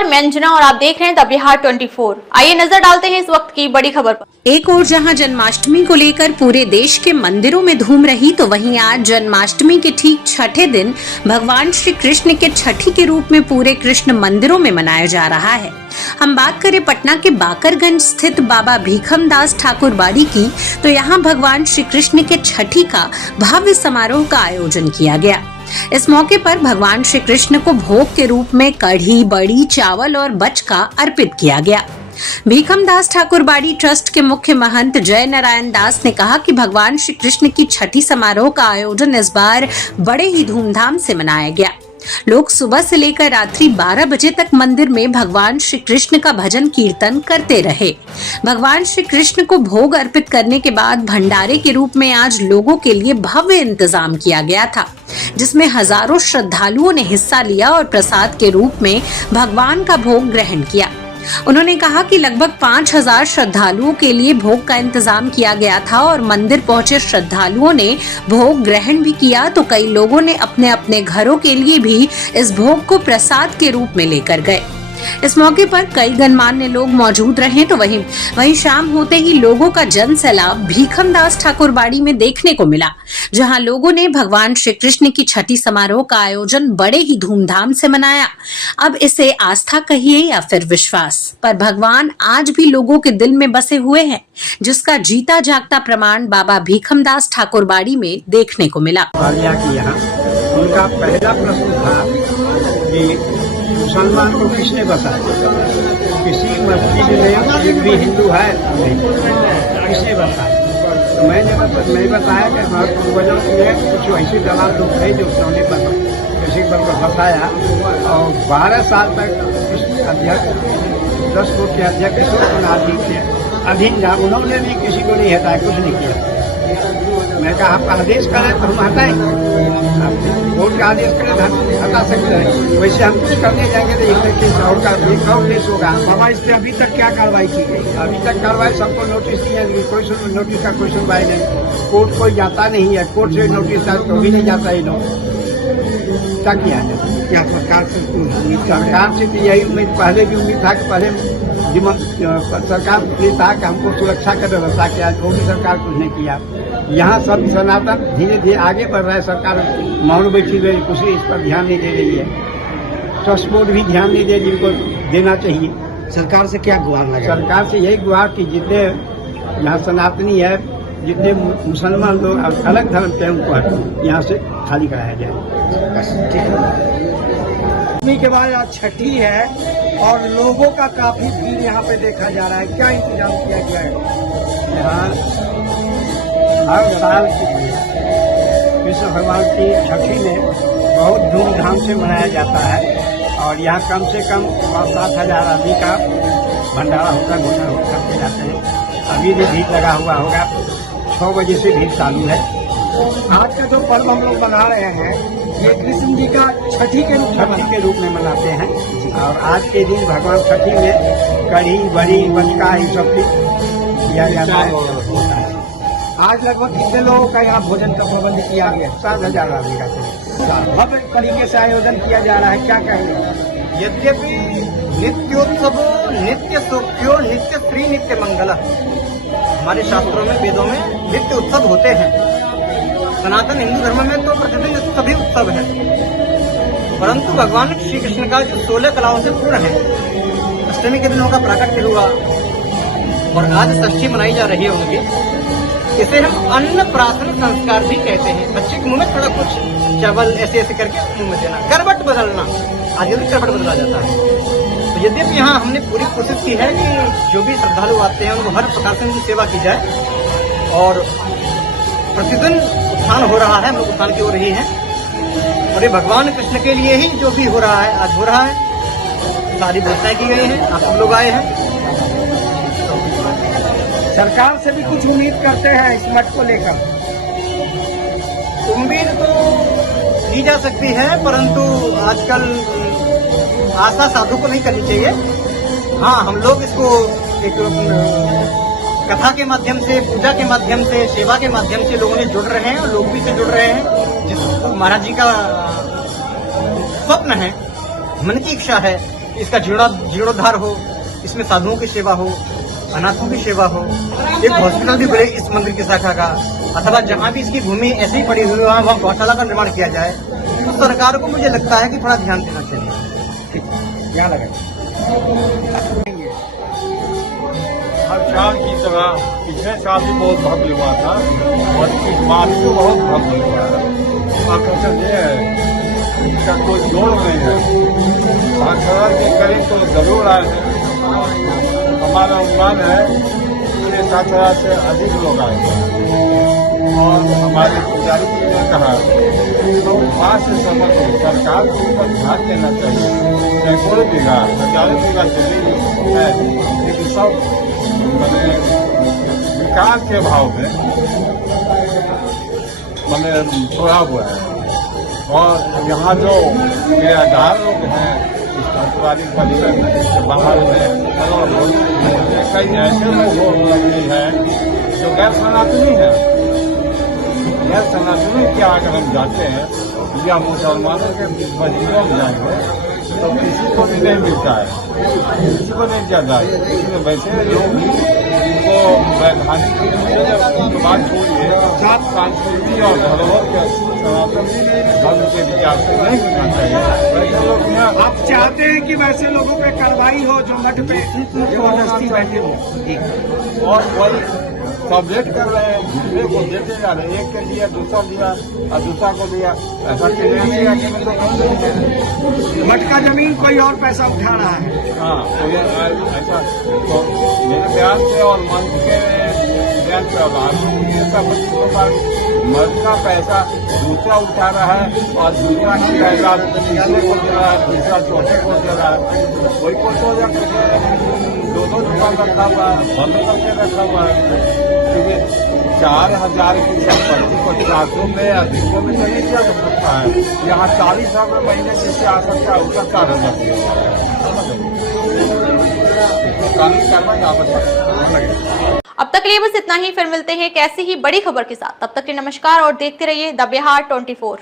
नमस्कार, मैं अंजना और आप देख रहे हैं द बिहार 24। आइए नजर डालते हैं इस वक्त की बड़ी खबर पर। एक ओर जहां जन्माष्टमी को लेकर पूरे देश के मंदिरों में धूम रही, तो वहीं आज जन्माष्टमी के ठीक छठे दिन भगवान श्री कृष्ण के छठी के रूप में पूरे कृष्ण मंदिरों में मनाया जा रहा है। हम बात करें पटना के बाकरगंज स्थित बाबा भीखमदास ठाकुर बाड़ी की, तो यहाँ भगवान श्री कृष्ण के छठी का भव्य समारोह का आयोजन किया गया। इस मौके पर भगवान श्री कृष्ण को भोग के रूप में कढ़ी, बड़ी, चावल और बचका अर्पित किया गया। भीखमदास ठाकुर बाड़ी ट्रस्ट के मुख्य महंत जय नारायण दास ने कहा कि भगवान श्री कृष्ण की छठी समारोह का आयोजन इस बार बड़े ही धूमधाम से मनाया गया। लोग सुबह से लेकर रात्रि 12 बजे तक मंदिर में भगवान श्री कृष्ण का भजन कीर्तन करते रहे। भगवान श्री कृष्ण को भोग अर्पित करने के बाद भंडारे के रूप में आज लोगों के लिए भव्य इंतजाम किया गया था, जिसमें हजारों श्रद्धालुओं ने हिस्सा लिया और प्रसाद के रूप में भगवान का भोग ग्रहण किया। उन्होंने कहा कि लगभग 5000 श्रद्धालुओं के लिए भोग का इंतजाम किया गया था और मंदिर पहुंचे श्रद्धालुओं ने भोग ग्रहण भी किया, तो कई लोगों ने अपने अपने घरों के लिए भी इस भोग को प्रसाद के रूप में लेकर गए। इस मौके पर कई गणमान्य लोग मौजूद रहे, तो वहीं शाम होते ही लोगों का जन सैलाब भीखमदास ठाकुर बाड़ी में देखने को मिला, जहां लोगों ने भगवान श्री कृष्ण की छठी समारोह का आयोजन बड़े ही धूमधाम से मनाया। अब इसे आस्था कहिए या फिर विश्वास, पर भगवान आज भी लोगों के दिल में बसे हुए हैं, जिसका जीता जागता प्रमाण बाबा भीखमदास ठाकुर बाड़ी में देखने को मिला। उनका पहला प्रश्न था कि मुसलमान को किसने बसाया? किसी मस्जिद में एक भी हिंदू है नहीं, किसने बताया? तो मैंने बताया कि हमारे पूर्वजों में कुछ ऐसे दलाल लोग थे जो उन्होंने किसी पर फंसाया और 12 साल तक इस अध्यक्ष 10 कोट के अध्यक्ष अधीन था। उन्होंने भी किसी को नहीं हटाया, कुछ नहीं किया। मैं कहा आप आदेश करें तो हम हटाएं, कोर्ट का आदेश करें तो हम हटा सकते हैं। वैसे हम कुछ करने जाएंगे तो एक केस और का एक और केस होगा। हमारे इस पर अभी तक क्या कार्रवाई की गई? अभी तक कार्रवाई सबको नोटिस दिया, कोई नोटिस का कोई सुनवाई नहीं। कोर्ट कोई जाता नहीं है, कोर्ट से नोटिस तो भी नहीं जाता ये लोग। क्या किया है? क्या सरकार से तो यही उम्मीद, पहले भी उम्मीद था कि पहले सरकार ये था कि हमको सुरक्षा कर व्यवस्था किया, वो भी सरकार कुछ नहीं किया। यहाँ सब सनातन धीरे धीरे आगे बढ़ रहा है। सरकार मौन बैठी हुई, कुछ इस पर ध्यान नहीं दे रही है। ट्रस्ट बोर्ड भी ध्यान नहीं दे रही, इनको देना चाहिए। सरकार से क्या गुहार लगा? सरकार से यही गुहार कि जितने यहाँ सनातनी है, जितने मुसलमान लोग अलग धर्म के, उनको यहाँ से खाली कराया जाए। के बाद आज छठी है और लोगों का काफी भीड़ यहाँ पे देखा जा रहा है। क्या इंतजाम किया गया है? यहाँ हर साल कृष्ण भगवान की छठी में बहुत धूमधाम से मनाया जाता है और यहाँ कम से कम 5-7 हजार आदमी का भंडारा होगा, भोजन करके जाते हैं। अभी भी भीड़ लगा हुआ होगा, 6 बजे से भीड़ चालू है। आज का जो पर्व हम लोग मना रहे हैं, ये कृष्ण जी का छठी के रूप में मनाते हैं और आज के दिन भगवान छठी में कढ़ी, बड़ी, बचका ये सब किया जाता है। आज लगभग कितने लोगों का यहाँ भोजन का प्रबंध किया गया? 7,000 आदमी का भव्य तरीके से आयोजन किया जा रहा है। क्या कहेंगे? यद्यपि नित्योत्सव नित्य सोक्यो नित्य श्री नित्य मंगल, हमारे शास्त्रों में, वेदों में नित्य उत्सव होते हैं। सनातन हिंदू धर्म में तो प्रतिदिन सभी उत्सव है, परंतु भगवान श्री कृष्ण का जो 16 कलाओं से पूर्ण है, अष्टमी के दिन उनका प्राकट्य हुआ और आज षष्ठी मनाई जा रही है उनकी। इसे हम अन्न प्राशन संस्कार भी कहते हैं। बच्चे के मुंह में थोड़ा कुछ चावल ऐसे ऐसे करके मुंह में देना, करवट बदलना, आजकल करवट बदला जाता है। तो यद्यपि यहाँ हमने पूरी कोशिश की है कि जो भी श्रद्धालु आते हैं उनको हर प्रकार से उनकी सेवा की जाए और प्रतिदिन उत्थान हो रहा है, हम लोग उत्थान की हो रही है और ये भगवान कृष्ण के लिए ही जो भी हो रहा है आज हो रहा है। सारी व्यवस्थाएं की गई हैं, आप सब लोग आए हैं। सरकार से भी कुछ उम्मीद करते हैं इस मठ को लेकर? उम्मीद तो की जा सकती है, परंतु आजकल आस्था साधु को नहीं करनी चाहिए। हाँ, हम लोग इसको एक कथा के माध्यम से, पूजा के माध्यम से, सेवा के माध्यम से लोगों ने जुड़ रहे हैं और लोग भी से जुड़ रहे हैं। जिस महाराज जी का स्वप्न है, मन की इच्छा है इसका जीर्णोद्धार हो, इसमें साधुओं की सेवा हो, अनाथों की सेवा हो, एक हॉस्पिटल भी बने इस मंदिर की शाखा का, अथवा जहाँ भी इसकी भूमि ऐसे ही पड़ी हुई है वहाँ गौशाला का निर्माण किया जाए। तो सरकार को मुझे लगता है कि थोड़ा ध्यान देना चाहिए। ठीक है, यहाँ लगे। हर साल की तरह पिछले साल भी बहुत भव्य हुआ था और इस बार भी बहुत भव्य हुआ है। आकर्षण ये है, इसका कोई जोड़ नहीं है। साक्षरता के करीब तो जरूर आए हैं। हमारा अनुमान है कि 7,000 से अधिक लोग आए और हमारे पुजारी जी ने कहा तो पास से समझ सरकार को ऊपर ध्यान देना चाहिए। सैकड़ों बीघा, हजारों बीघा जमीन है, लेकिन सब मैंने विकास के भाव में मैंने छोड़ा हुआ है। और यहाँ जो किराएदार लोग हैं इस पारिवारिक परिसर के बाहर में कई ऐसे लोग हैं जो गैर सनातनी है। गैर सनातनी क्या अगर हम जाते हैं या मुसलमानों के मस्जिदों में जाएंगे तो किसी को भी नहीं मिलता है, किसी को नहीं जाता है। इसमें वैसे लोग उनको वैधानिक बात छोड़िए, जात संस्कृति और धरोहर के सनातन धर्म के विचार से नहीं मिलना चाहिए। वैसे लोग यहाँ आप चाहते हैं कि वैसे लोगों पे कार्रवाई हो जो मठ पे जबरदस्ती बैठे हो, और वही सब वेट कर रहे हैं, दूसरे को देते जा रहे हैं। एक के लिए दूसरा दिया और दूसरा को दिया, ऐसा क्लियर कि मैं तो कम नहीं है। मठ का जमीन कोई और पैसा उठा रहा है। हाँ, तो ये ऐसा तो मेरे ध्यान से और मन के ध्यान से मठ का पैसा दूसरा उठा रहा है और दूसरा ही पैसा तीसरे को दे रहा है, दूसरा चौथे को दे रहा है। कोई को तो दो दुकान रखा हुआ है, बंद करके रखा हुआ है। क्योंकि 4,000 की संपत्ति को 400 में अधिकों में तो नहीं किया जा सकता है। यहाँ 40,000 महीने जिससे आ सकता है उसका 4,000 कानूनी कार्रवाई आवश्यक। अब तक के लिए बस इतना ही। फिर मिलते हैं कैसी ही बड़ी खबर के साथ। तब तक के लिए नमस्कार और देखते रहिए द बिहार 24।